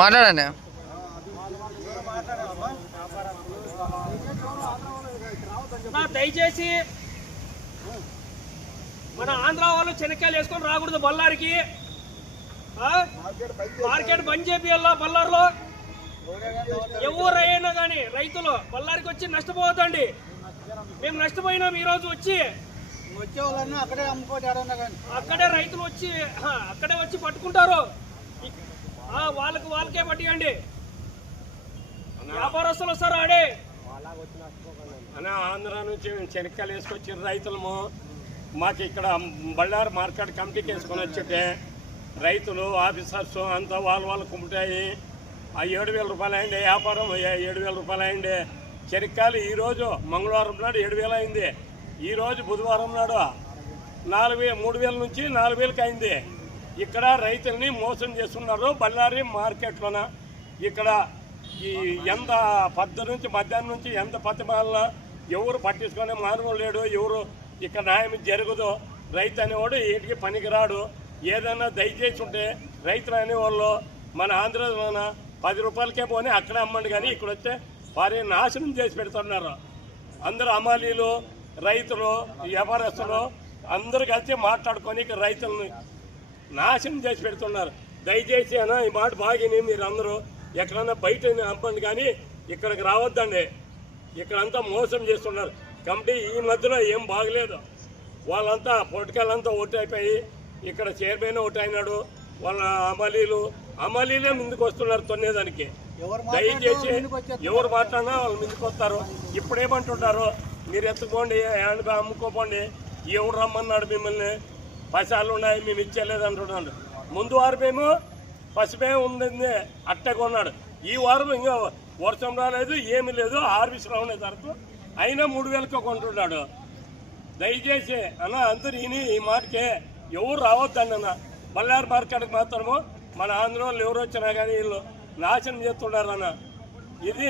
మాట్లాడండి. దయచేసి మన ఆంధ్ర వాళ్ళు చెనక్కాయలు వేసుకొని రాకూడదు బళ్ళారికి. మార్కెట్ బంద్ చేపియాల బళ్ళారులో. ఎవరైనా కానీ రైతులు బళ్ళారికి వచ్చి నష్టపోవద్దండి. మేము నష్టపోయినాం. ఈరోజు వచ్చి అక్కడే రైతులు వచ్చి అక్కడే వచ్చి పట్టుకుంటారు. వాళ్ళకే పట్టియండి. వ్యాపారస్తులు వస్తారు ఆడే. అన్న ఆంధ్ర నుంచి మేము శనక్కాయలు వేసుకొచ్చిన రైతులము మాకు ఇక్కడ బళ్ళారు మార్కెట్ కమిటీకి వేసుకొని వచ్చితే రైతులు ఆఫీసర్స్ అంతా వాళ్ళు కుమ్ముతాయి. ఆ 7,000 రూపాయలు అయింది వ్యాపారం. 7,000 రూపాయలు అయింది శనక్కాయలు. ఈరోజు మంగళవారం నాడు 7,000 అయింది. ఈరోజు బుధవారం నాడు 3,000 నుంచి 4,000కి అయింది. ఇక్కడ రైతుల్ని మోసం చేస్తున్నారు బళ్ళారి మార్కెట్లోన. ఇక్కడ ఈ ఎంత పద్దు నుంచి మధ్యాహ్నం నుంచి ఎంత పత్తిమాలన ఎవరు పట్టించుకునే మానవులు లేడు. ఎవరు ఇక్కడ న్యాయం జరగదు. రైతు అనేవాడు వీటికి పనికిరాడు. ఏదైనా దయచేసి ఉంటే రైతులు అనేవాళ్ళు మన ఆంధ్రలోన 10 రూపాయలకే పోనీ అక్కడే అమ్మండి. కానీ ఇక్కడ వస్తే వారి నాశనం చేసి పెడుతున్నారు. అందరూ అమాలీలు రైతులు వ్యాపారస్తులు అందరూ కలిసి మాట్లాడుకొని ఇక్కడ రైతులను నాశనం చేసి పెడుతున్నారు. దయచేసి అన్న ఈ మాట బాగిని మీరు అందరూ ఎక్కడన్నా బయట అమ్మండి కానీ ఇక్కడికి రావద్దండి. ఇక్కడంతా మోసం చేస్తున్నారు. కమిటీ ఈ మధ్యలో ఏం బాగలేదు. వాళ్ళంతా పొలిటికల్ ఓటు అయిపోయి ఇక్కడ చైర్మన్ ఓటు అయినాడు. వాళ్ళ అమలీలే ముందుకు వస్తున్నారు తొన్నేదానికి. దయచేసి ఎవరు మాట్లాడినా వాళ్ళు ముందుకు వస్తారు. ఇప్పుడేమంటుంటారు, మీరు ఎత్తుకోండి అమ్ముకోపోండి, ఎవరు రమ్మన్నాడు మిమ్మల్ని, పైసలు ఉన్నాయి మేము ఇచ్చేలేదు అంటున్నాడు. ముందు వారం మేము పసిపే ఉంది అట్టే కొన్నాడు. ఈ వారం ఇంకా వర్షం రాలేదు ఏమీ లేదు. హార్వెస్ట్ ఉండే తరకు అయినా 3,000కి కొంటున్నాడు. దయచేసి అన్న అందరు ఈ మాటకే ఎవరు రావద్దండి అన్న. బళ్ళారి మార్కెట్కి మాత్రము మన ఆంధ్ర వాళ్ళు ఎవరు వచ్చినా కానీ వీళ్ళు నాశనం చేస్తున్నారు అన్న. ఇది